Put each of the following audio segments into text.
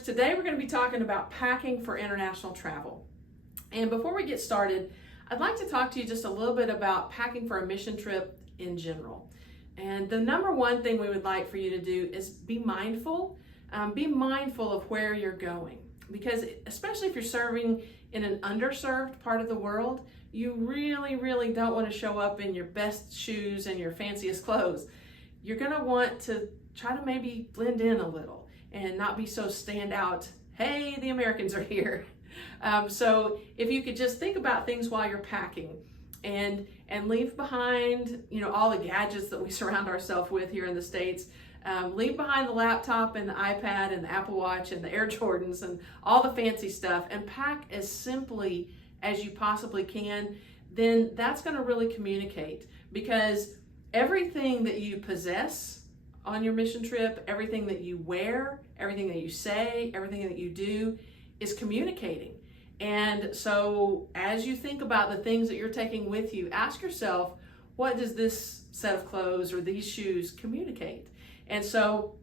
travelers. Today we're going to be talking about packing for international travel. And before we get started, I'd like to talk to you just a little bit about packing for a mission trip in general. And the number one thing we would like for you to do is be mindful. Be mindful of where you're going, because especially if you're serving in an underserved part of the world, you really don't want to show up in your best shoes and your fanciest clothes. You're going to want to try to maybe blend in a little and not be so stand out. Hey, the Americans are here. So if you could just think about things while you're packing and leave behind, all the gadgets that we surround ourselves with here in the States. Leave behind the laptop and the iPad and the Apple Watch and the Air Jordans and all the fancy stuff, and pack as simply as you possibly can. Then that's going to really communicate, because everything that you possess on your mission trip, everything that you wear, everything that you say, everything that you do is communicating. And so as you think about the things that you're taking with you, ask yourself, what does this set of clothes or these shoes communicate? And so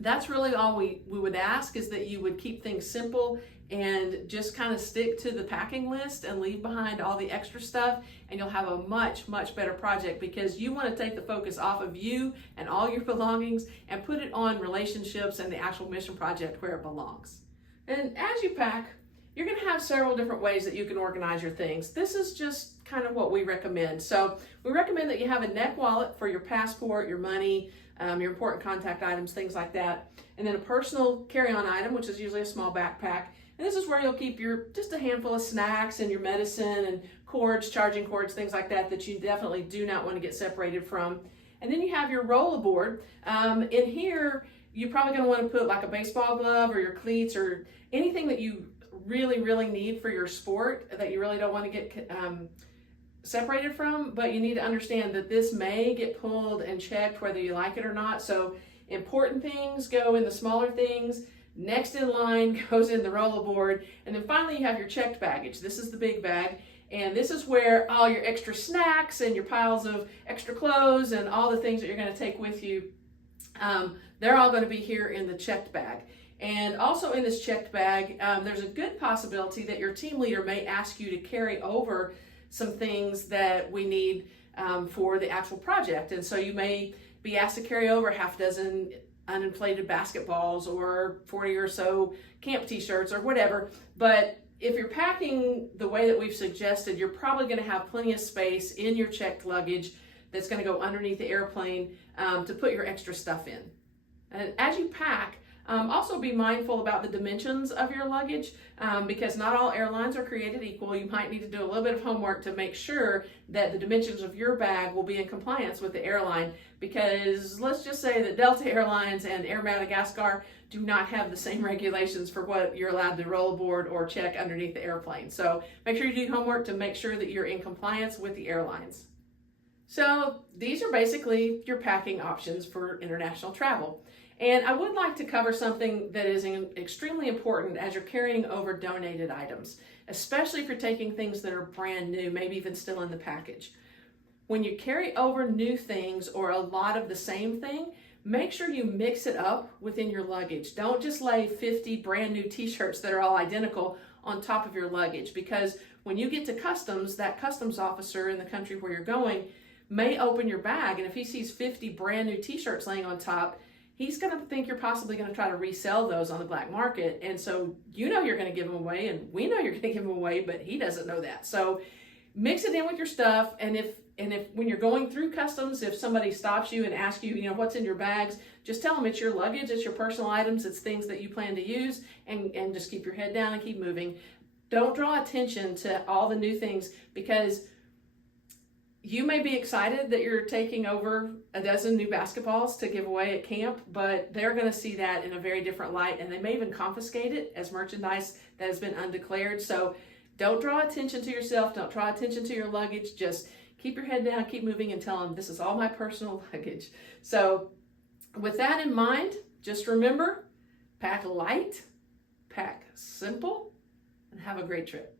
that's really all we would ask, is that you would keep things simple and just kind of stick to the packing list and leave behind all the extra stuff, and you'll have a much better project, because you want to take the focus off of you and all your belongings and put it on relationships and the actual mission project where it belongs. And as you pack, you're going to have several different ways that you can organize your things. This is just kind of what we recommend. So we recommend that you have a neck wallet for your passport, your money, your important contact items, things like that. And then a personal carry-on item, which is usually a small backpack. And this is where you'll keep just a handful of snacks and your medicine and cords, charging cords, things like that you definitely do not want to get separated from. And then you have your rollerboard. In here, you're probably going to want to put like a baseball glove or your cleats or anything that you really need for your sport that you really don't want to get separated from, but you need to understand that this may get pulled and checked whether you like it or not. So important things go in the smaller things, next in line goes in the rollerboard, and then finally you have your checked baggage. This is the big bag, and this is where all your extra snacks and your piles of extra clothes and all the things that you're going to take with you, they're all going to be here in the checked bag. And also in this checked bag, there's a good possibility that your team leader may ask you to carry over some things that we need for the actual project. And so you may be asked to carry over half a dozen uninflated basketballs or 40 or so camp t-shirts or whatever. But if you're packing the way that we've suggested, you're probably going to have plenty of space in your checked luggage that's going to go underneath the airplane to put your extra stuff in. And as you pack, also be mindful about the dimensions of your luggage, because not all airlines are created equal. You might need to do a little bit of homework to make sure that the dimensions of your bag will be in compliance with the airline, because let's just say that Delta Airlines and Air Madagascar do not have the same regulations for what you're allowed to rollerboard or check underneath the airplane. So make sure you do homework to make sure that you're in compliance with the airlines. So these are basically your packing options for international travel. And I would like to cover something that is extremely important as you're carrying over donated items, especially if you're taking things that are brand new, maybe even still in the package. When you carry over new things or a lot of the same thing, make sure you mix it up within your luggage. Don't just lay 50 brand new t-shirts that are all identical on top of your luggage, because when you get to customs, that customs officer in the country where you're going may open your bag, and if he sees 50 brand new t-shirts laying on top, he's going to think you're possibly going to try to resell those on the black market. And so you're going to give them away, and we know you're going to give them away, but he doesn't know that. So mix it in with your stuff. And if when you're going through customs, if somebody stops you and asks you, what's in your bags, just tell them it's your luggage, it's your personal items, it's things that you plan to use, and just keep your head down and keep moving. Don't draw attention to all the new things, because you may be excited that you're taking over a dozen new basketballs to give away at camp, but they're going to see that in a very different light, and they may even confiscate it as merchandise that has been undeclared. So don't draw attention to yourself. Don't draw attention to your luggage. Just keep your head down, keep moving, and tell them this is all my personal luggage. So with that in mind, just remember, pack light, pack simple, and have a great trip.